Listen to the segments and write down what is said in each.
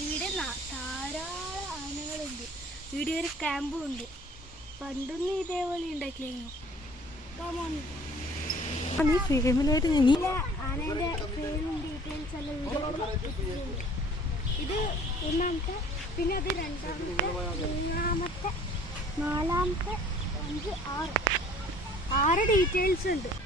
ഇവിടെ ധാരാളം ആനകളുണ്ട്. ഇവിടെ ഒരു ക്യാമ്പും ഉണ്ട്. പണ്ടൊന്നും ഇതേപോലെ ഉണ്ടാക്കിയിരുന്നു ആനയുടെ പേരും ഡീറ്റെയിൽസ് എല്ലാം. ഇത് ഒന്നാമത്തെ പിന്നെ അത് രണ്ടാമത്തെ മൂന്നാമത്തെ നാലാമത്തെ അഞ്ച് ആറ്. ആറ് ഡീറ്റെയിൽസ് ഉണ്ട്.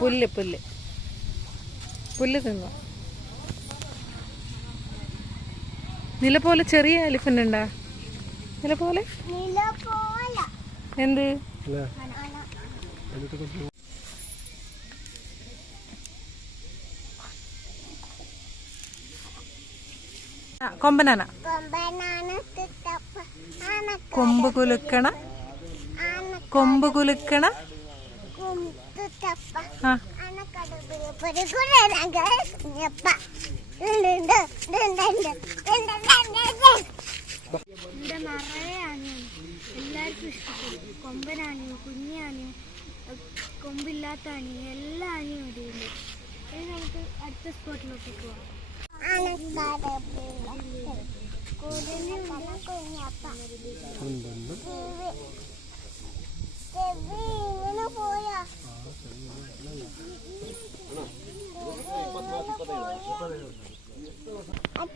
പുല്ല് പുല്ല്. പുല്ല് തിന്നു? നില പോലെ ചെറിയ എലിഫന്റ് ഉണ്ടാ? നില പോലെ? നില പോല. എന്ത്? കൊമ്പനാന. കൊമ്പ് കുലുക്കണ കൊമ്പ് കുലുക്കണ. ഇവിടെ നിറയെ ആനയാണ് എല്ലാവർക്കും ഇഷ്ടപ്പെടും കൊമ്പനാനയും കുഞ്ഞാനയും കൊമ്പില്ലാത്ത ആനയും എല്ലാ ആനയും ഇവിടെയുണ്ട് ഇനി നമുക്ക് അടുത്ത സ്പോട്ടിലോട്ട് പോവാം 아빠.